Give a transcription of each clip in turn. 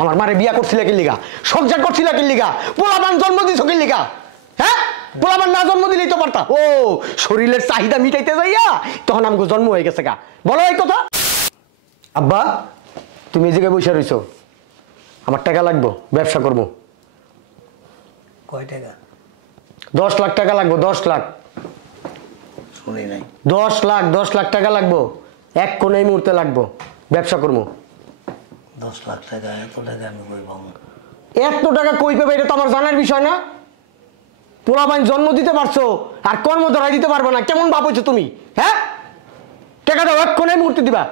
আমার মারে বিয়া করছিল কি লিগা, সংসার করছিল কি লিগা, পোলাপান জন্ম দিছ কি লিগা? হ্যাঁ, পোলাপান না জন্ম দিলেই তো পারতা। ও শরীরের চাহিদা মিটাইতে যাইয়া তখন আমাকে জন্ম হয়ে গেছে গা। বলো এই কথা। আব্বা তুমি এই জায়গায় বসে রইছো, আমার টাকা লাগবো, ব্যবসা করবো। কয় টাকা? 10 লাখ টাকা লাগবো। 10 লাখ। শুনি নাই। 10 লাখ টাকা লাগবো, এক কোন এই মুহূর্তে লাগবো, ব্যবসা করবো। 10 লাখ টাকা? এত টাকা আমি কই পাবো? এত টাকা কই পাবে এটা তো আমার জানার বিষয় না। পোলাপান জন্ম দিতে পারছো আর কর্ম ধরাই দিতে পারবে না, কেমন ভাবছো তুমি? হ্যাঁ, টাকা দাও, এক কোন এই মুহূর্তে দিবা।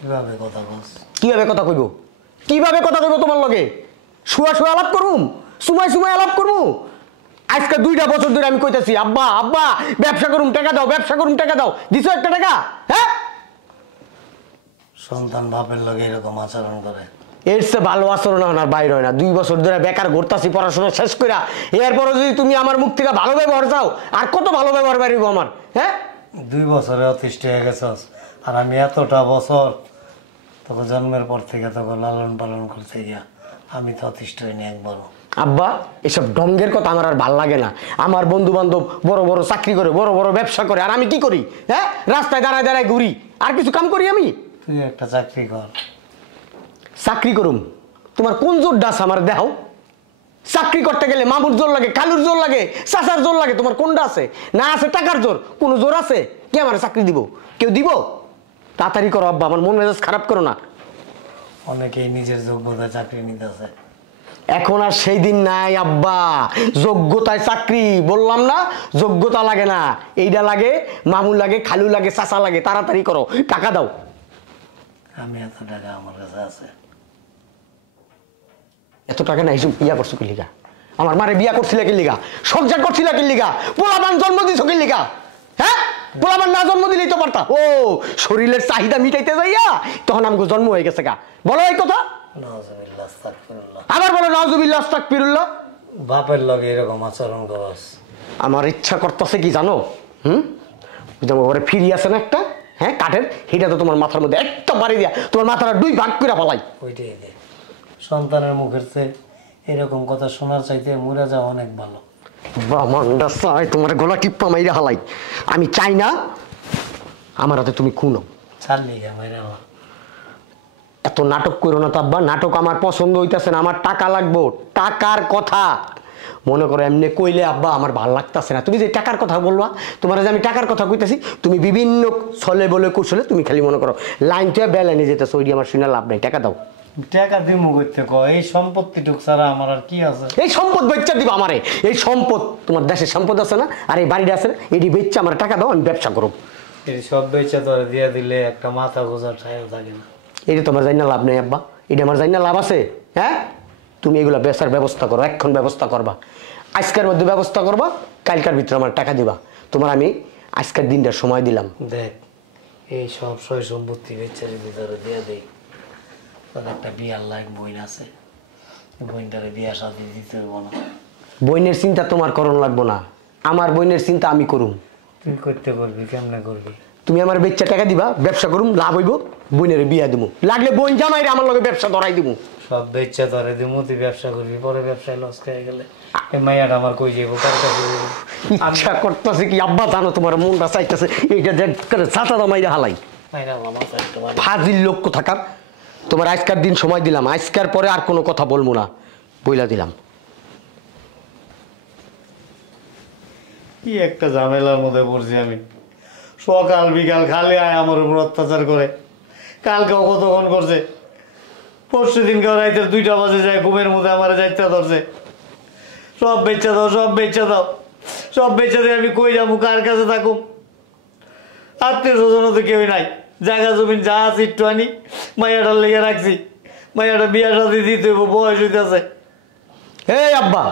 কিভাবে কথা বলছ? কিভাবে কথা কইব? কিভাবে কথা কইব তোমার লগে? শুয়া শুয়া আলাপ করুম, সময় সময় আলাপ করবো। আজকে 2টা বছর ধরে আমি কইতাছি আব্বা আব্বা ব্যবসা করুম, টাকা দাও, ব্যবসা করুম, টাকা দাও। দিছো একটা টাকা? হ্যাঁ, সন্তান বাপের লগে এরকম আচরণ করে? এর চেয়ে ভালো আচরণ আর বাইর হয় না। 2 বছর ধরে বেকার ঘুরতাছি পড়াশোনা শেষ কইরা, এরপরে যদি তুমি আমার মুখ থেকে ভালো ব্যবহার চাও, আর কত ভালো ব্যবহার বাড়িব আমার? হ্যাঁ, 2 বছরে অতিষ্ঠ হয়ে গেছস, আর আমি এতটা বছর তোকে জন্মের পর থেকে তোকে লালন পালন করতে গিয়া আমি তো অতিষ্ঠ হইনি একবারও। আব্বা এসব ঢঙ্গের কথা আমার আর ভাল লাগে না। আমার বন্ধু বান্ধব বড় বড় চাকরি করে, বড় বড় ব্যবসা করে, আর আমি কি করি? হ্যাঁ, রাস্তায় দাঁড়ায় দাঁড়ায় ঘুরি, আর কিছু কাম করি আমি? তুই একটা চাকরি কর। চাকরি করুম? তোমার কোন জোরটা আছে আমার দেখাও। চাকরি করতে গেলে মামুর জোর লাগে, কালুর জোর লাগে, চাচার জোর লাগে, তোমার কোনটা আছে? না আছে টাকার জোর? কোন জোর আছে? কে আমার চাকরি দিব? কেউ দিব? তাড়াতাড়ি করো আব্বা, আমার মন মেজাজ খারাপ করো না। অনেকেই নিজের যোগ্যতায় চাকরি নিতেছে। এখন আর সেই দিন নাই আব্বা। যোগ্যতায় চাকরি বললাম না? যোগ্যতা লাগে না, এইটা লাগে, মামু লাগে, খালু লাগে, চাচা লাগে। তাড়াতাড়ি করো, টাকা দাও। আমি এত টাকা আমার কাছে আছে। এত টাকা না হিসেবে বিয়া করছো কি লিগা? আমার মারে বিয়া করছিল কি লিগা? সংসার করছিল কি লিগা? পোলাপান জন্ম দিছ কি লিগা? হ্যাঁ, পোলাপান না জন্ম দিলেই তো পারতা। ও শরীরের চাহিদা মিটাইতে যাইয়া তখন আমাকে জন্ম হয়ে গেছে গা। বলো এই কথা। নাউজুবিল্লাহ, আস্তাগফিরুল্লাহ। আবার বলো নাউজুবিল্লাহ, আস্তাগফিরুল্লাহ। বাপের লগে এরকম আচরণ করস? আমার ইচ্ছা করতেছে কি জানো? ঘরে ফিরি আছে না একটা, হ্যাঁ কাঠের, সেটা তো তোমার মাথার মধ্যে একটা বাড়ি দিয়া তোমার মাথাটা 2 ভাগ করে ফেলাই। ওইটাই দে। সন্তানের মুখের চেয়ে এরকম কথা শোনার চাইতে মরে যাওয়া অনেক ভালো। বামান্ডা চাই তোমার গলা টিপ্পা মাইরা হালাই। আমি চাই না আমার হাতে তুমি খুনো। ছাড়লি গা মাইরা আমার। এত নাটক করো না তো আব্বা, নাটক আমার পছন্দ হইতেছে না। আমার টাকা লাগবো, টাকার কথা মনে করো এমনি কইলে আব্বা আমার ভাল লাগতেছে না। তুমি যে টাকার কথা বলবা, তোমার যে আমি টাকার কথা কইতেছি, তুমি বিভিন্ন ছলে বলে কৌশলে তুমি খালি মনে করো লাইনটা বেলাইনে যেতেছো, ওইটি আমার শুনে লাভ নাই। টাকা দাও। টাকা দিমু করতে কয়? এই সম্পত্তি টুক ছাড়া আমার আর কি আছে? এই সম্পদ বেচা দিবা আমারে। এই সম্পদ তোমার দেশের সম্পদ আছে না, আর এই বাড়িটা আছে না, এটি বেচা আমার টাকা দাও, আমি ব্যবসা করব। এই সব বেচা তোরে দিয়ে দিলে একটা মাথা গোজার ঠাইও থাকে না। এটা তোমার জানি না লাভ নেই আব্বা, এটা আমার জানি না লাভ আছে। হ্যাঁ, তুমি এগুলো বেচার ব্যবস্থা করো, এখন ব্যবস্থা করবা, আজকের মধ্যে ব্যবস্থা করবা, কালকার ভিতরে আমার টাকা দিবা। তোমার আমি আজকের দিনটা সময় দিলাম। দেখ, এই সব সয় সম্পত্তি বেচারি ভিতরে দিয়ে দেই। তোর একটা বিয়ার লাইক বইন আছে, বইনটারে বিয়া শাদি দিতে হইব না। বইনের চিন্তা তোমার করণ লাগবো না, আমার বইনের চিন্তা আমি করুম। তুই করতে করবি, কেমনে করবি? তুমি আমার বেচা টাকা দিবা, ব্যবসা করুম, লাভ হইব, বইনের বিয়া দিব, লাগলে বইন জামাইরে আমার লগে ব্যবসা ধরাই দিব। সব বেচা ধরে দিমু, তুই ব্যবসা করবি, পরে ব্যবসায় লস খেয়ে গেলে এই মাইয়াটা আমার কই যাইব, কার কাছে যাইব? ইচ্ছা করতেছে কি আব্বা জানো, তোমার মনটা চাইতেছে এইটা দেখ করে ছাতা দামাইরা হালাই। মাইরা মামা চাই তোমার ফাজিল লোক থাকার। তোমার আজকের দিন সময় দিলাম, আজকের পরে আর কোনো কথা বলবো না, বইলা দিলাম। কি একটা ঝামেলার মধ্যে পড়ছি আমি। সকাল বিকাল খালি আয় আমার উপর অত্যাচার করে। কালকেও কতক্ষণ করছে, পরশু দিনকে রাইতে 2টা বাজে যায়, ঘুমের মধ্যে আমার যাইতে ধরছে। সব বেচা দাও, সব বেচা দাও, সব বেচা দিয়ে আমি কই যাবো, কার কাছে থাকুম? আত্মীয় স্বজন তো কেউই নাই, জায়গা জমিন যা আছে একটু আনি মাইয়াটার লেগে রাখছি। মাইয়াটা বিয়া শাদি দিতে হইব, বয়স হইতেছে। এই আব্বা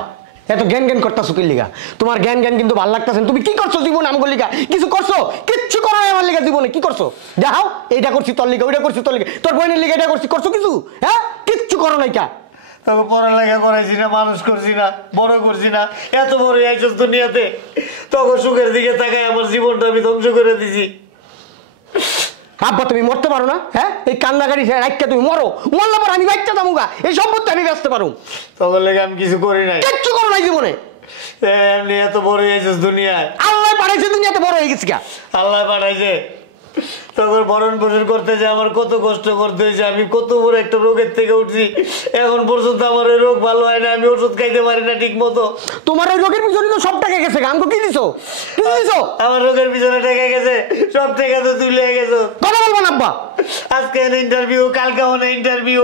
এত জ্ঞান জ্ঞান করতেছো কি লিগা? তোমার জ্ঞান জ্ঞান কিন্তু ভালো লাগতেছে। তুমি কি করছো জীবনে আমগো লিগা? কিছু করছো? কিচ্ছু করো নাই আমার লিগা জীবনে। কি করছো দেখাও? এইটা করছি তোর লিগা, ওইটা করছি তোর লিগা, তোর বোনের লিগা এটা করছি, করছো কিছু? হ্যাঁ, কিচ্ছু করো নাই। কা তোকে পড়ালেখা করাইছি না, মানুষ করছি না, বড় করছি না, এত বড় আইসস দুনিয়াতে। তখন সুখের দিকে তাকায় আমার জীবনটা আমি ধ্বংস করে দিছি। আব্বা তুমি মরতে পারো না? হ্যাঁ, এই কান্নাকাটি রাখতে তুমি মরো, মরলে পর আমি বাচ্চা দামুগা, এই সম্পত্তি আমি ব্যস্ত পারো। তখন লেগে আমি কিছু করি নাই। কিচ্ছু করো নাই জীবনে। এমনি এত বড় হয়েছিস দুনিয়ায়। আল্লাহ পাঠাইছে দুনিয়াতে বড় হয়ে গেছি। আল্লাহ পাঠাইছে। তখন ভরণ পোষণ করতে যে আমার কত কষ্ট করতে হয়েছে, আমি কত বড় একটা রোগের থেকে উঠছি, এখন পর্যন্ত আমার ওই রোগ ভালো হয় না, আমি ওষুধ খাইতে পারি না ঠিক মতো। তোমার ওই রোগের পিছনে তো সব টাকা গেছে, আমাকে কি দিছো? কি দিছো? আমার রোগের পিছনে টাকা গেছে, সব টাকা তো তুই লেগে গেছো। কথা বলবো না আব্বা। আজকে ইন্টারভিউ, কালকে ইন্টারভিউ,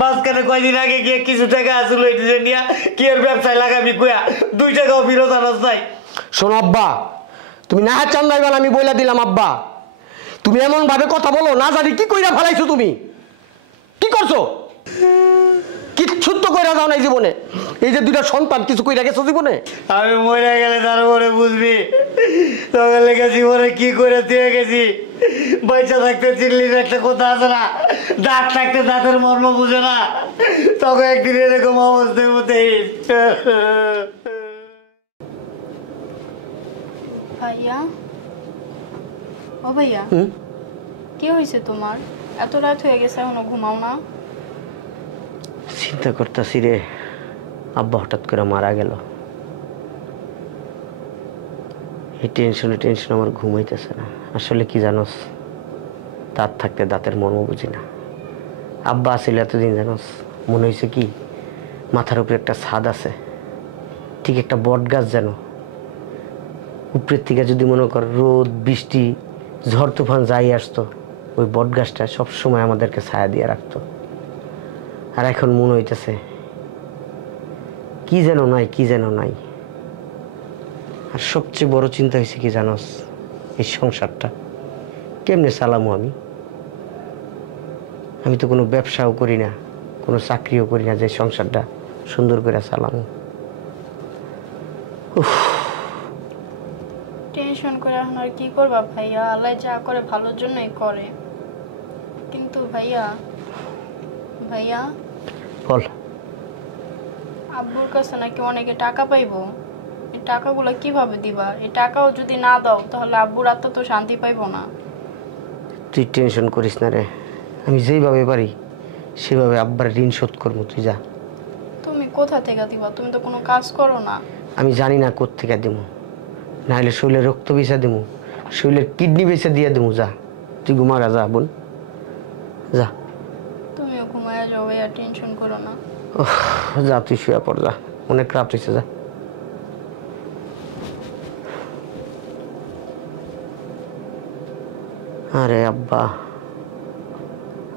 মাঝখানে কয়দিন আগে গিয়ে কিছু টাকা আসলো এটা নিয়ে কি এর ব্যবসায় লাগাবি কুয়া, 2 টাকাও ফিরত আনাস নাই। শোনো আব্বা, তুমি না চান্দাই বল, আমি বইলা দিলাম আব্বা, তুমি এমন ভাবে কথা বলো না জানি কি কইরা ফেলাইছো। তুমি কি করছো? কিচ্ছু তো কইরা যাও নাই জীবনে। এই যে 2টা সন্তান কিছু কইরা গেছো জীবনে। আমি মরে গেলে তারপরে বুঝবি তখন লেগে জীবনে কি করে দিয়ে গেছি। পয়সা থাকতে চিল্লির একটা কথা আছে না, দাঁত থাকতে দাঁতের মর্ম বুঝে না, তখন একদিন এরকম অবস্থার মধ্যে। ভাইয়া, ও ভাইয়া, কি হয়েছে তোমার? এত রাত হয়ে গেছে এখনো ঘুমাও না? চিন্তা করতেছি রে, আব্বা হঠাৎ করে মারা গেল, এই টেনশনে আমার ঘুম হইতেছে না। আসলে কি জানোস, দাঁত থাকতে দাঁতের মর্ম বুঝি না। আব্বা আসলে এতদিন জানোস মনে হয়েছে কি মাথার উপরে একটা ছাদ আছে, ঠিক একটা বট গাছ, যেন উপরের থেকে যদি মনে কর রোদ বৃষ্টি ঝড় তুফান যাই আসতো, ওই বট গাছটা সবসময় আমাদেরকে ছায়া দিয়ে রাখতো। আর এখন মনে হইতেছে কি যেন নাই, কি যেন নাই। আর সবচেয়ে বড় চিন্তা হয়েছে কি জানোস, এই সংসারটা কেমনে চালামো আমি। আমি তো কোনো ব্যবসাও করি না, কোনো চাকরিও করি না যে সংসারটা সুন্দর করে চালামো। টেনশন করে এখন আর কি করবা ভাইয়া? আল্লাহ যা করে ভালোর জন্যই করে। কিন্তু ভাইয়া, ভাইয়া বল। আব্বুর কাছে নাকি অনেকে টাকা পাইবো, এই টাকাগুলো কিভাবে দিবা? এই টাকাও যদি না দাও তাহলে আব্বুর আত্মা তো শান্তি পাইবো না। তুই টেনশন করিস না রে, আমি যেইভাবে পারি সেভাবে আব্বার ঋণ শোধ করবো। তুই যা। তুমি কোথা থেকে দিবা? তুমি তো কোনো কাজ করো না। আমি জানি না কোত্থেকে দেবো, নাহলে শরীরের রক্ত বেচা দেবো, শরীরের কিডনি বেচা দিয়ে দেবো। যা, তুই ঘুমাগা, যা বোন, যা। তুমিও ঘুমায় যাও ভাইয়া, টেনশন করো না। যা, তুই শুয়ে পড়, যা, অনেক রাত হয়েছে, যা। আরে আব্বা,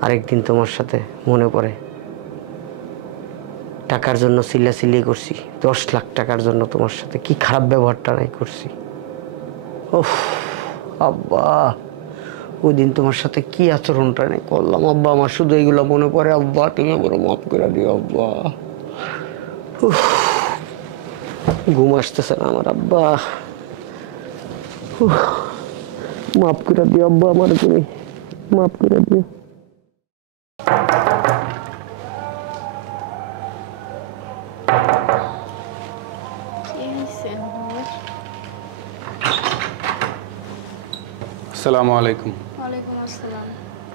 আরেকদিন তোমার সাথে মনে পড়ে টাকার জন্য চিল্লাচিল্লি করছি, 10 লাখ টাকার জন্য তোমার সাথে কি খারাপ ব্যবহারটা নাই করছি। ওহ আব্বা, ওই দিন তোমার সাথে কি আচরণটা নাই করলাম আব্বা, আমার শুধু এইগুলো মনে পড়ে আব্বা। তুমি আমার মাফ করে দিও আব্বা। ঘুম আসতেছে না আমার আব্বা, মাফ করে দিও আব্বা, আমার তুমি মাফ করে দিও। আসসালামু আলাইকুম। ওয়ালাইকুম আসসালাম।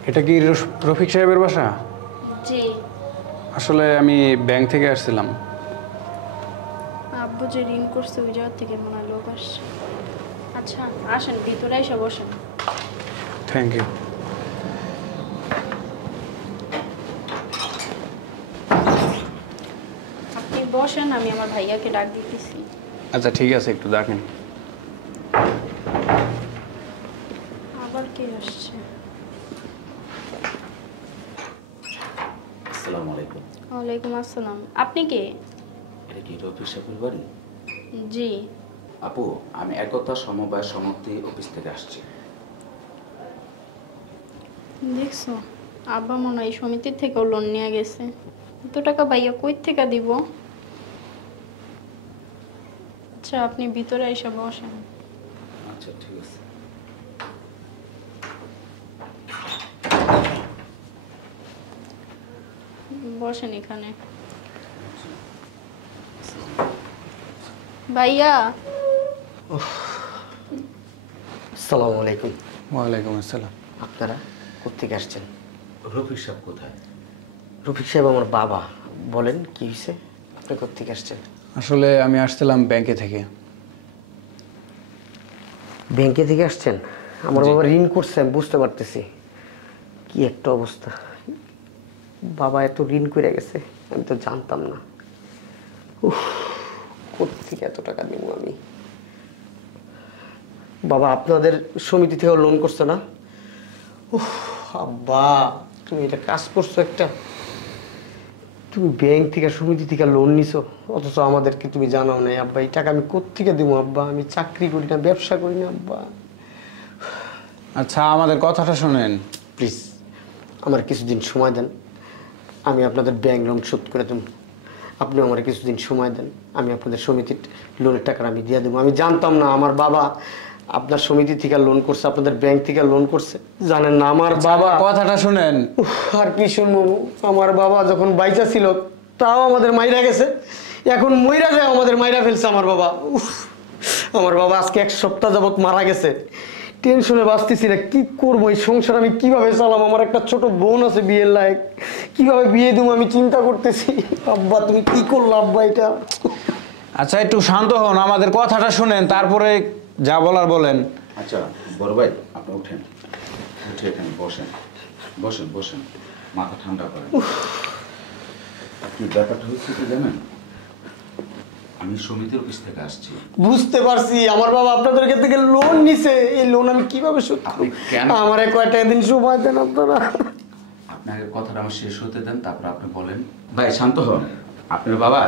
এটা কি রফিক সাহেবের বাসা? জি। আসলে আমি ব্যাংক থেকে আসছিলাম। আব্বু যে ঋণ করছে ওই জায়গা থেকে মনে হয় লোক আসছে। আচ্ছা আসেন, ভিতরে এসে বসেন। Thank you. আপনি বসেন, আমি আমার ভাইয়াকে ডাক দিতেছি। আচ্ছা ঠিক আছে, একটু দেখেন। আবার কে আসছে? আসসালামু আলাইকুম। ওয়ালাইকুম আসসালাম। আপনি কে? এটা কি রফিক সাহেবের বাড়ি? জি। আপু, আমি একতা সমবায় সমিতি অফিস থেকে আসছি। দেখছো, আব্বা মনে হয় এই সমিতির থেকেও লোন নিয়ে গেছে। এত টাকা ভাইয়া কই থেকে দিব? আচ্ছা আপনি ভিতরে এসে বসেন। আচ্ছা ঠিক আছে। বসেন এখানে। ভাইয়া। আসসালামু আলাইকুম। ওয়ালাইকুম আসসালাম। আপনারা? কোত্থেকে আসছেন? রফিক সাহেব কোথায়? রফিক সাহেব আমার বাবা। বলেন কি হয়েছে, আপনি কোত্থেকে আসছেন? আসলে আমি আসছিলাম ব্যাংকে থেকে। ব্যাংকে থেকে আসছেন? আমার বাবা ঋণ করছে, আমি বুঝতে পারতেছি। কি একটা অবস্থা, বাবা এত ঋণ করে গেছে, আমি তো জানতাম না। উফ, কোত্থেকে এত টাকা দিব আমি? বাবা আপনাদের সমিতি থেকে লোন করছে না? উফ, আব্বা তুমি এটা কাজ করছো একটা। তুমি ব্যাংক থেকে সমিতি থেকে লোন নিছো, অথচ আমাদেরকে তুমি জানাও নাই। আব্বা এই টাকা আমি কোত্থেকে দেবো আব্বা? আমি চাকরি করি না, ব্যবসা করি না আব্বা। আচ্ছা আমাদের কথাটা শোনেন। প্লিজ আমার কিছুদিন সময় দেন, আমি আপনাদের ব্যাংক লোন শোধ করে দেবো। আপনি আমার কিছুদিন সময় দেন, আমি আপনাদের সমিতির লোনের টাকা আমি দিয়ে দেবো। আমি জানতাম না আমার বাবা আপনার সমিতি থেকে লোন করছে, আপনাদের ব্যাংক থেকে লোন করছে। জানেন না আমার বাবা। কথাটা শুনেন। উফ, আর কি শুনবো? আমার বাবা যখন বাইচা ছিল তাও আমাদের মাইরা গেছে, এখন মইরা যায় আমাদের মাইরা ফেলছে আমার বাবা। উফ, আমার বাবা আজকে 1 সপ্তাহ যাবত মারা গেছে। টেনশনে বাঁচতেছি না, কি করবো? এই সংসার আমি কিভাবে চালাম? আমার একটা ছোট বোন আছে বিয়ের লায়ক, কিভাবে বিয়ে দেবো আমি চিন্তা করতেছি। আব্বা তুমি কি করলো আব্বা এটা? আচ্ছা একটু শান্ত হন, আমাদের কথাটা শুনেন, তারপরে যা বলার বলেন। আচ্ছা বড় ভাই, আপনি উঠেন, উঠে এখানে বসেন, বসেন বসেন, মাথা ঠান্ডা করেন। কি ব্যাপারটা হচ্ছে কি জানেন? আমি সমিতির অফিস থেকে আসছি। বুঝতে পারছি, আমার বাবা আপনাদের কাছ থেকে লোন নিছে, এই লোন আমি কিভাবে শোধ করব? আপনি কেন? আমার কয়টা দিন সময় দেন আপনারা। আপনাকে কথাটা আমার শেষ হতে দেন, তারপর আপনি বলেন। ভাই শান্ত হন। আপনার বাবা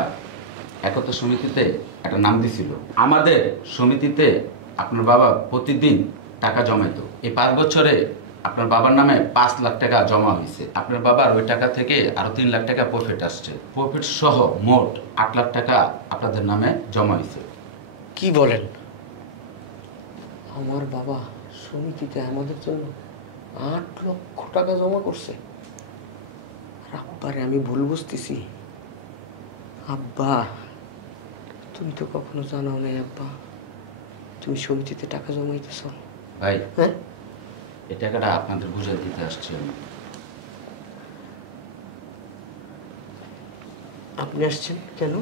একতা সমিতিতে একটা নাম দিছিল। আমাদের সমিতিতে আপনার বাবা প্রতিদিন টাকা জমাইতো। এই 5 বছরে আপনার বাবার নামে 5 লাখ টাকা জমা হয়েছে। আপনার বাবার ওই টাকা থেকে আরো 3 লাখ টাকা প্রফিট আসছে। প্রফিট সহ মোট 8 লাখ টাকা আপনাদের নামে জমা হয়েছে। কি বলেন? আমার বাবা সমিতিতে আমাদের জন্য 8 লক্ষ টাকা জমা করছে। আর আব্বারে আমি ভুল বুঝতেছি। আব্বা তুমি তো কখনো জানাও নাই আব্বা তুমি সমিতিতে টাকা জমাইতেছ। ভাই হ্যাঁ, এই টাকাটা আপনাদের বুঝিয়ে দিতে আসছি আমি। আপনি আসছেন কেন?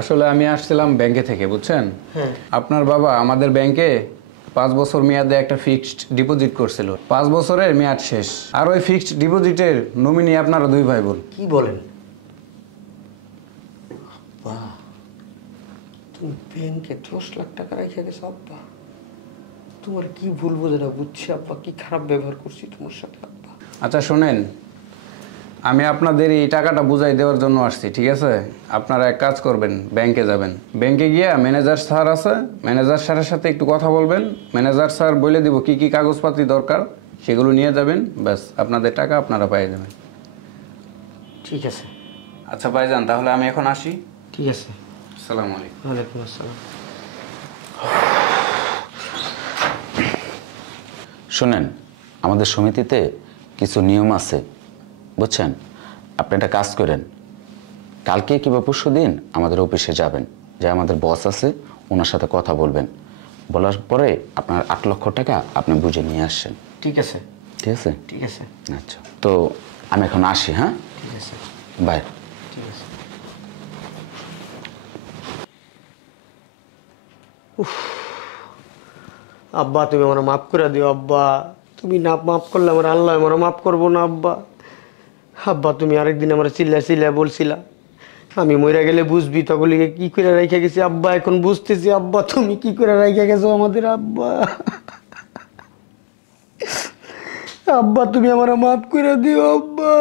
আসলে আমি আসছিলাম ব্যাংকে থেকে, বুঝছেন? হ্যাঁ। আপনার বাবা আমাদের ব্যাংকে 5 বছর মেয়াদে একটা ফিক্সড ডিপোজিট করছিল। 5 বছরের মেয়াদ শেষ, আর ওই ফিক্সড ডিপোজিটের নমিনি আপনারা 2 ভাই বোন। কি বলেন? আব্বা তুমি ব্যাংকে 10 লাখ টাকা রেখে গেছো আব্বা। তোমার কি ভুল বোঝে না বুঝছি আব্বা, কি খারাপ ব্যবহার করছি তোমার সাথে আব্বা। আচ্ছা শোনেন, আমি আপনাদের এই টাকাটা বুঝাই দেওয়ার জন্য আসছি, ঠিক আছে? আপনারা এক কাজ করবেন, ব্যাংকে যাবেন। ব্যাংকে গিয়ে ম্যানেজার স্যার আছে, ম্যানেজার স্যারের সাথে একটু কথা বলবেন। ম্যানেজার স্যার বলে দিব কি কি কাগজপাতি দরকার, সেগুলো নিয়ে যাবেন। ব্যাস আপনাদের টাকা আপনারা পেয়ে যাবেন। ঠিক আছে। আচ্ছা ভাইজান, তাহলে আমি এখন আসি। ঠিক আছে। আসসালামু আলাইকুম। ওয়ালাইকুম আসসালাম। শুনেন, আমাদের সমিতিতে কিছু নিয়ম আছে, বুঝছেন? আপনি একটা কাজ করেন, কালকে কিংবা পরশু দিন আমাদের অফিসে যাবেন, যে আমাদের বস আছে ওনার সাথে কথা বলবেন। বলার পরে আপনার 8 লক্ষ টাকা আপনি বুঝে নিয়ে আসছেন। ঠিক আছে। ঠিক আছে? ঠিক আছে। আচ্ছা, তো আমি এখন আসি। হ্যাঁ, ঠিক আছে। বাই। ঠিক আছে। আব্বা তুমি আমার মাফ করে দিও আব্বা। তুমি না মাফ করলে আমার আল্লাহ আমার মাফ করবো না আব্বা। আব্বা তুমি আরেকদিন আমার চিল্লা বলছিলা আমি মইরা গেলে বুঝবি, তগলিকে কি করে রেখে গেছি আব্বা। এখন বুঝতেছি আব্বা তুমি কি করে রেখে গেছো আমাদের আব্বা। আব্বা তুমি আমার মাফ করে দিও আব্বা।